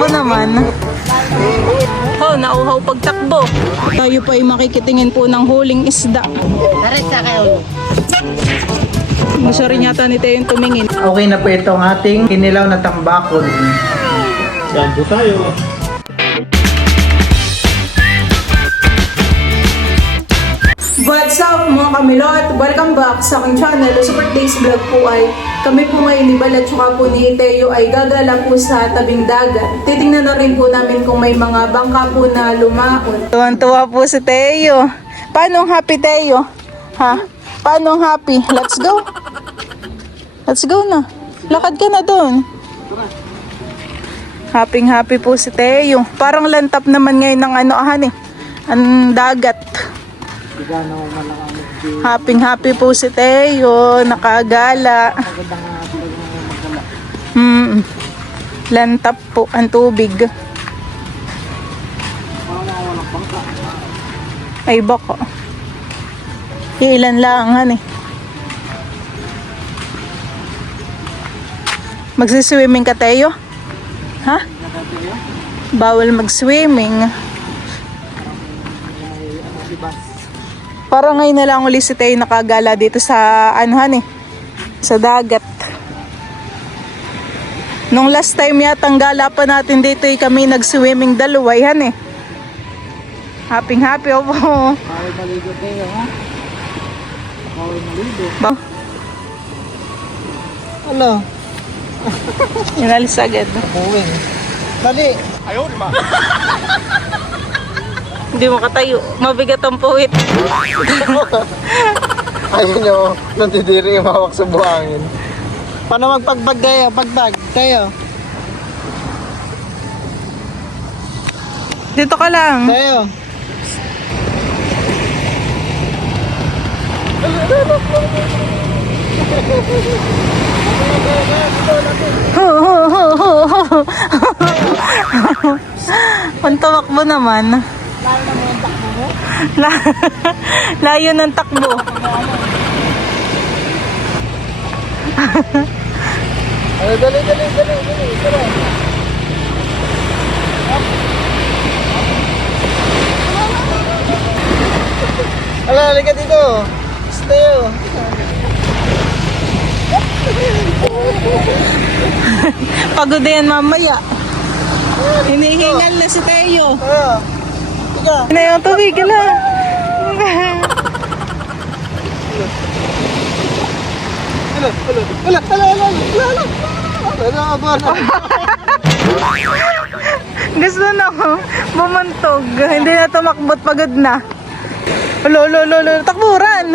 takbo naman. Oh, nauhaw pagtakbo. Tayo pa ay makikitingin po ng huling isda. Gusto rin yata ni Teo yung tumingin. Okay na po itong ating kinilaw na tambakol. Yan po tayo. What's up mga kamilot? Welcome back sa aking channel. The Super Days Vlog po ay kami po ngayon ni Bal at saka po ni Teo ay gagala po sa tabing dagat. Titingnan na rin po namin kung may mga bangka po na lumaon. Tuwan-tuwa po si Teo. Paano happy Teo? Ha? Paano happy? Let's go. Let's go na. Lakad ka na doon. Happy po si Teo. Parang lantap naman ngayon ng ang dagat. Happy po si Teo, nakagala. Lantap po ang tubig. Ay baka. Ilan lang Magsiswimming ka Teo? Ha? Bawal mag-swimming. Parang ngayon na lang ulit si Teo nakagala dito sa sa dagat. Nung last time yata ang gala pa natin dito kami nag-swimming dalaway Happy opo. Bawal maligo Teo, ha? Bawal maligo. Hello. Inalis agad. Buwing. Dali. Ayaw, di ba? Hindi mo katayo. Mabigat ang puwit. Ayaw nyo, nandidiri yung hawak sa buhangin. Paano magpagbag Teo? Pagbag Teo. Dito ka lang. Teo. Pantamakbo naman. Layo ng takbo. Dali. Ala, halika dito. Teo. Pagod na yan mamaya. Hinihingal na si Teo. Tika. Na yung tubig lang. Gusto na ako bumantog. Hindi na tumakbot, pagod na. Lo. Takbo, run.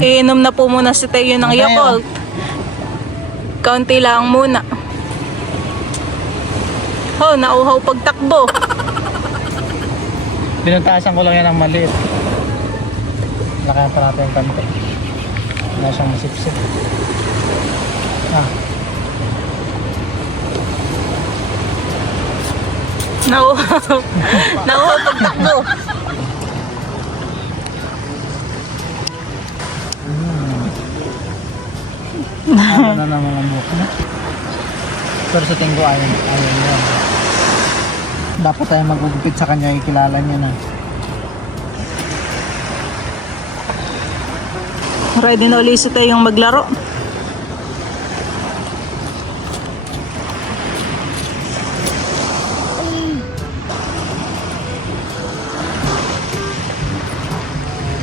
Iinom na po muna si Teo ng Yakult. Kaunti lang muna. Oh, nauhaw pagtakbo. Binuntasan ko lang yan ng maliit. Lakayan pa natin yung kante. Wala siyang masipsip. Nauhaw pagtakbo. Ano na naman ang buhok niya. Pero sa tingin ko ayaw niya. Dapat tayo magugupit sa kanya, ikilala niya na. Ready na ulit si Teo yung maglaro.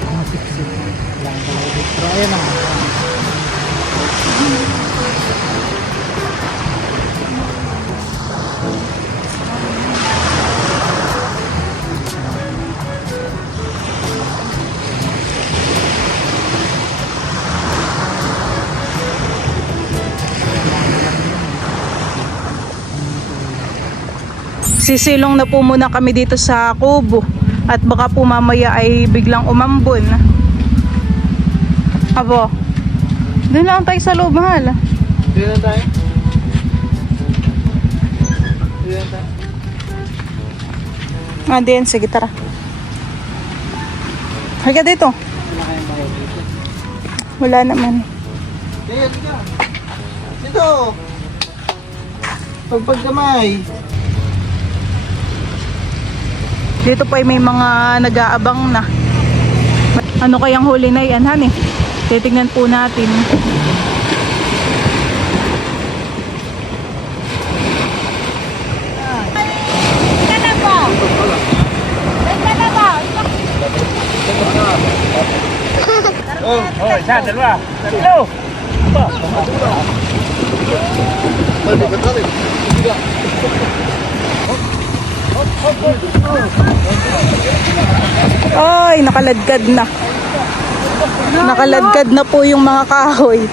Masipsip. Kailangan ko magugupit. Pero ayun na. Sisilong na po muna kami dito sa kubo at baka po mamaya ay biglang umambon. Abo, doon lang tayo sa loob, mahal. Dito na tayo. Diyan, sige, tara. Halika dito. Wala kayong bahay dito. Wala naman. Ayan ka. Dito. Pagpagkamay. Dito pa ay may mga nag-aabang na. Ano kayang huli na yan, han eh? Titignan po natin. Oh, isa, dalawa. Tatlo. Ay, nakaladkad na. Nakaladkad na po yung mga kahoy.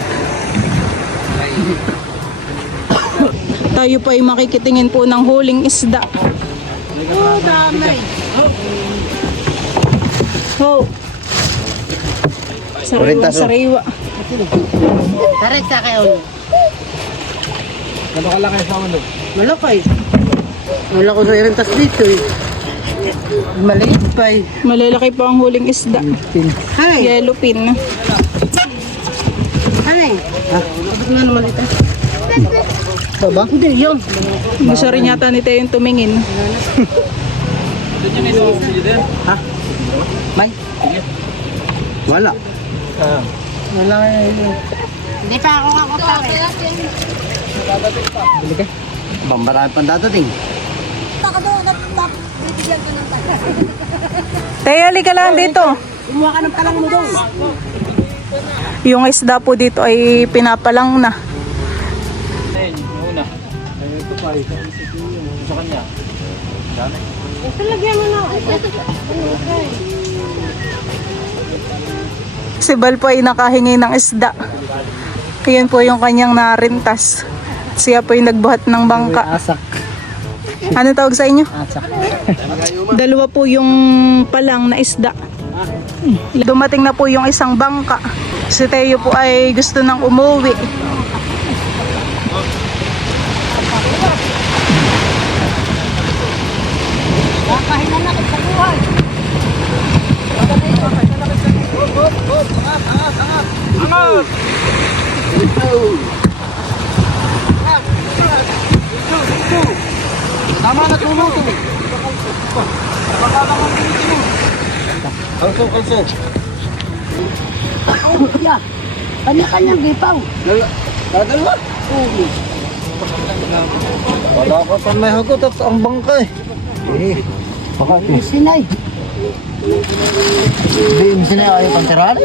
Tayo pa ay makikitingin po ng huling isda. Oh, dami. Oh. Sariwa, sariwa. Tarik sa kayo. Ano kalaki sa ulo? Malakay. Wala ko sa irintas dito eh. Maliit pa eh. Malalaki pa ang huling isda. Hay! Yellow pin. Hay! Bakit nga naman ito? Ito ba? Hindi, yun. Gusto rin yata ni Teo yung tumingin. Ha? May? Wala. Wala nga yun. Hindi pa ako kakapake. Bili ka? Bambaraan pang dadating. Teo, halika lang dito. Kumuha ka ng palang mo doon. Yung isda po dito ay pinapalang na. Ito pa, sa kanya. Ito lagyan mo na. Si Bal po ay nakahingi ng isda. Ayan po yung kanyang narintas. Siya po yung nagbuhat ng bangka. Asak. Ano tawag sa inyo? Asak. Dalawa po yung palang na isda. Dumating na po yung isang bangka. Si Teo po ay gusto nang umuwi. Pahinga na sa buhay. Tama na tulog to. Also. Yeah. Kanya-kanyang gipaw. Dalawa? Wala ka pa may hagot at ang bangka eh. Baka Sinay. hindi mo sila ayaw pang tiraan.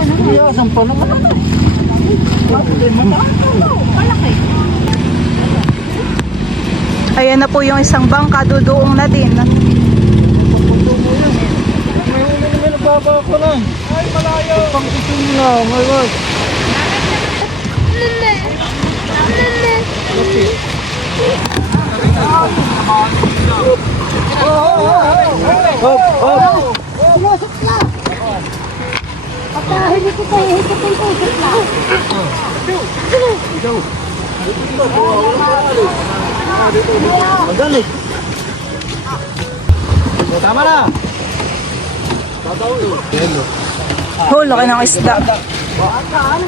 Hindi asan pa naman. Ayan na po yung isang bangka. Duduong na din. May nagbaba ko lang. Ay, malayo. Pang ito nila. My God. Sinusok na. Pagka hindi ko kayo, hindi ko tusok na. Madali. Tama na. Oh, laki ng isda.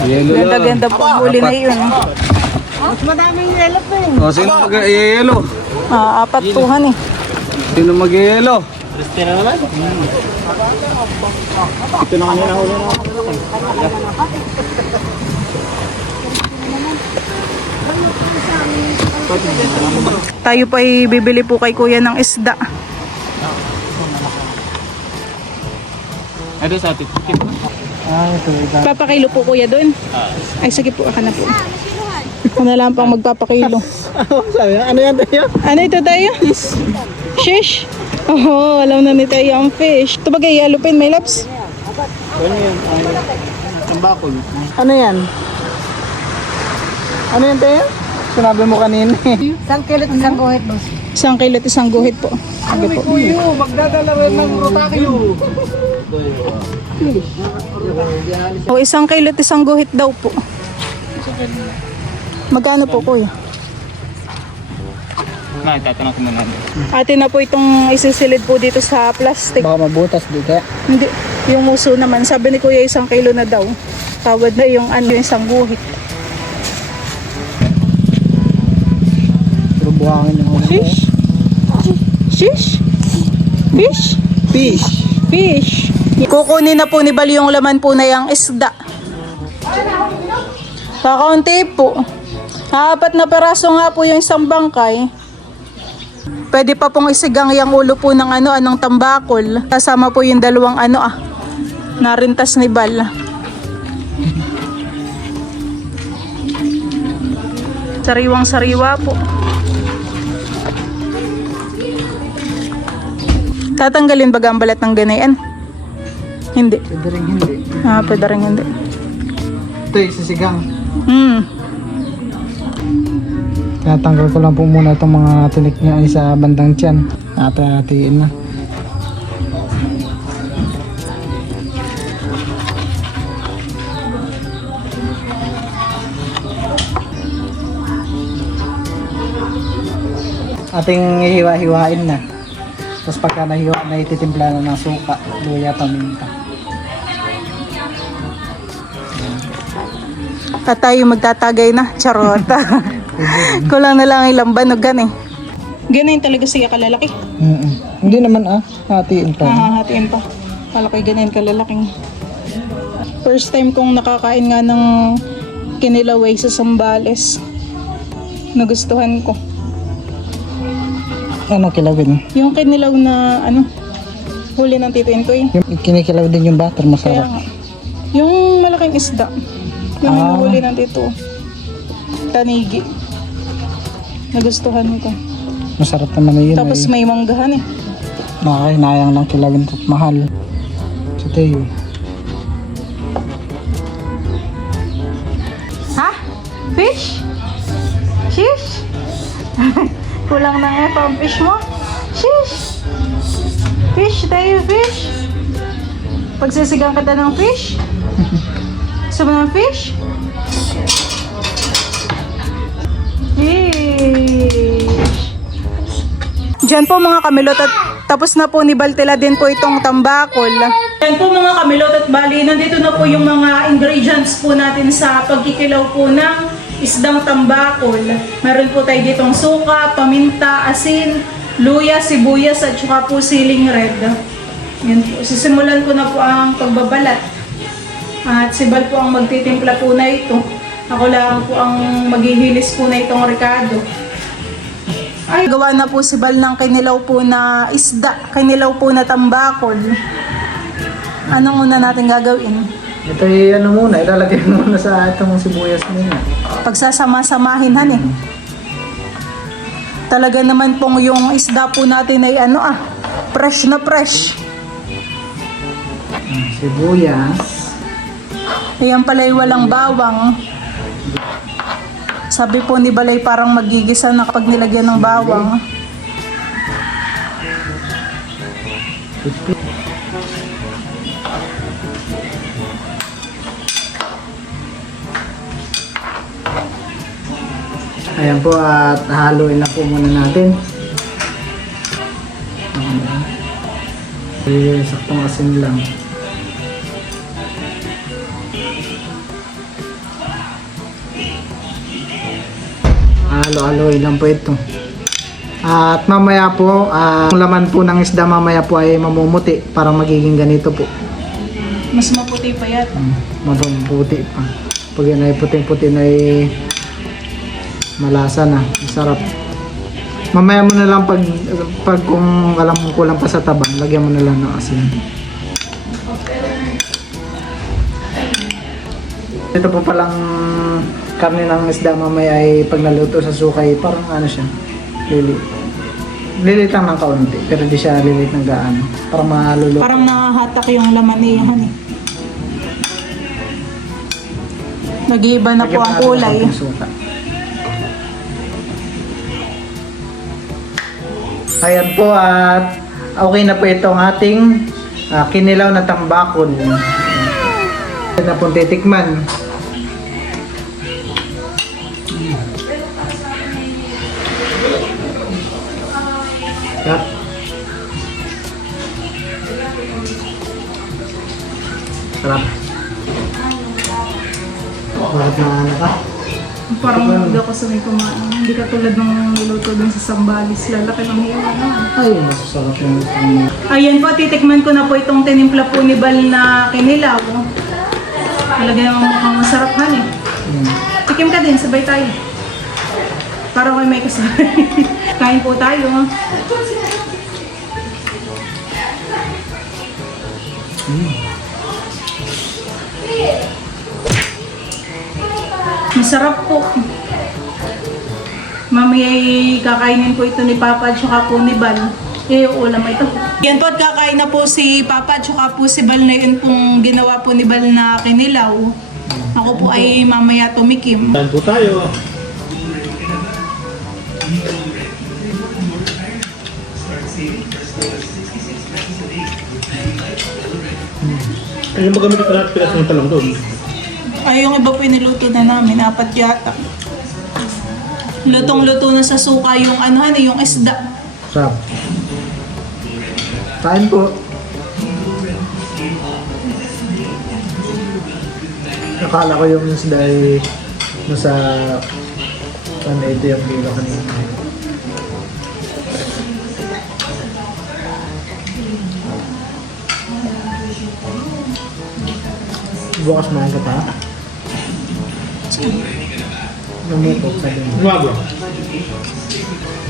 Ganda-ganda po ang huli na yun. Mas madaming yellow pa eh. O, sino mag-yelo? Apat tuhan eh. Sino mag-yelo? Christina naman. Ito na kanina huli na. Tayo pa ay bibili po kay kuya ng isda. Ano sa atin? Ito. Papakilo po kuya doon. Ay sige po, aka na po. Ako na lang pang magpapakilo. Sabi na, ano yan tayo? Ano ito tayo? Shish? Oh, alam na ni tayo ang fish. Ito bagay yellow pin, may laps? Ano yan? Ang bakol. Ano yan? Ano yan tayo? Sinabi mo kanina eh. Isang kilot, isang guhit, boss. Isang kilo at isang guhit po. Sige po. Kuyo, magdadala ng rotakyo. O isang kilo at isang guhit daw po. Magkano po kuya? Tatanong ko muna. Atin na po itong isisilid po dito sa plastic. Baka mabutas di kaya. Hindi, yung muso naman. Sabi ni kuya isang kilo na daw. Kawad na yung ano, yung isang guhit. Pero buhangin yung ano. Fish? Fish? Fish? Fish. Fish. Kukunin na po ni Bal yung laman po na yung isda. Kakaunti po. 4 na peraso nga po yung isang bangkay. Pwede pa pong isigang yung ulo po ng ano, anong tambakol. Kasama po yung dalawang ano narintas ni Bal. Sariwang sariwa po. Tatanggalin ba ang balat ng ganayan? Hindi. Pwede rin hindi. Pwede rin hindi. Ito yung sisigang. Tinatanggal ko lang po muna itong mga tinik niya ay sa bandang tiyan. Natin na. Ating hiwa-hiwain na. Tapos pagka nahiwa na ititimpla na ng suka, luya, paminta. At tayo magtatagay na. Charot. Kulang na lang ilang banog gan eh. Ganun talaga siya kalalaki. Hindi naman hatiin pa. Hahatiin pa. Kala ko'y ganun kalalaking. First time kong nakakain nga ng kinilaway sa Sambales. Nagustuhan ko. Ano kilawin? Yung kinilaw na ano, huli ng Tito Intoy. Yung kinikilaw din yung butter, Kaya masarap. nga. Yung malaking isda. Yung hinuhuli ng Tito Tanigi. Nagustuhan ko. Masarap naman na yun. Tapos may manggahan eh. Nakakahinayang lang kilawin at mahal. Sa tayo. Ha? Fish? Fish? Kulang na nga pa ang fish mo. Fish? Fish tayo, fish? Pagsisigang ka ng fish? Gusto mo ng fish? Fish. Diyan po mga kamilot at tapos na po ni Baltela din po itong tambakol. Diyan po mga kamilot at bali, nandito na po yung mga ingredients po natin sa pagkikilaw po ng isdang tambakol. Meron po tayo ditong suka, paminta, asin, luya, sibuyas at saka po siling red. Yan po. Sisimulan ko na po ang pagbabalat. At si Bal po ang magtitimpla po na ito. Ako lang po ang maghihilis po na itong Ricardo. Ay, gawa na po si Bal ng kinilaw po na isda, kinilaw po na tambakol. Anong una natin gagawin? Ito yung ano muna, ilalagay muna sa itong sibuyas muna. Pagsasama-samahin han eh. Talaga naman pong yung isda po natin ay ano fresh na fresh. Sibuyas. Ayan pala ay walang bawang. Sabi po ni Balay parang magigisa na kapag nilagyan ng bawang. Ayan po at haluin na po muna natin. Saktong asin lang. Halo-haloin lang po ito. At mamaya po, ang laman po ng isda mamaya po ay mamumuti. Parang magiging ganito po. Mas maputi pa yan. Maputi pa. Pag yan ay puting-puti na ay malasa na. Masarap. Mamaya mo na lang pag kung alam mo kulang pa sa tabang, lagyan mo na lang ng asin. Ito po palang karne ng isda mamaya ay pag naluto sa sukay, parang ano siya, lilit lang ng kaunti, pero di siya lilit ng gaano. Parang maluluto. Parang nakahatak yung laman niya han eh. Nag-iiba na po ang kulay. Lagyan mo ng suka. Ayan po at okay na po itong ating kinilaw na tambakol. Ito na pong titikman. Sarap. Sarap. Bakit na ano ka? Parang hindi ako sanay kumain. Hindi katulad ng niluto dun sa Sambales. Lalaki ng hiwa naman. Ay, masasarap yung Ayan po, titikman ko na po itong tinimpla po ni Bal na kinilaw. Talaga yung mukhang masarap han eh. Tikim ka din, sabay tayo. Para kayo may kasabay. Kain po tayo. Masarap po. Mamaya kakainin po ito ni Papa at saka po ni Bal. Ulam ito. Yan po at kakain na po si Papa at saka po si Bal na yun pong ginawa po ni Bal na kinilaw. Ako po ay mamaya tumikim. Saan po tayo? Ano ba gamit ito lahat pilas ng talong doon? Ay, yung iba po niluto na namin, 4 yata. Lutong-luto na sa suka yung yung isda. sarap. Kain po. Akala ko yung isda ay nasa 180 yung kilo kanina. Bukas maaga pa. Namukot sa din. Wago.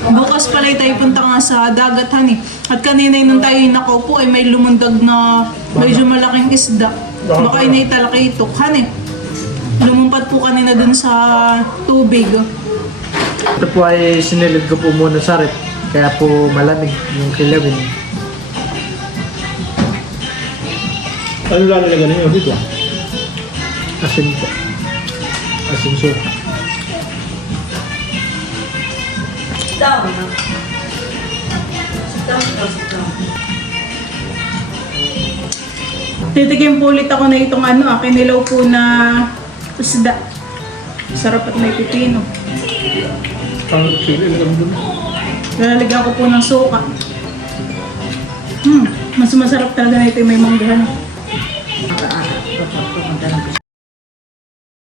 Bukas pala tayo punta nga sa dagat, honey. At kanina nung tayo nakaupo ay may lumundag na medyo malaking isda. Baka inaitalaki ito. Honey, lumumpat po kanina dun sa tubig. Ito po ay sinilid ko po muna sa rep. Kaya po malamig yung kilawin. Ano lalagyan ninyo dito? Asin po. Asin suka. Titikim po ulit ako na itong kinilaw po na isda. Sarap at may pipino. Pang chili lang doon. Lalagyan ko po ng suka. Mas masarap talaga na ito yung may manggahan.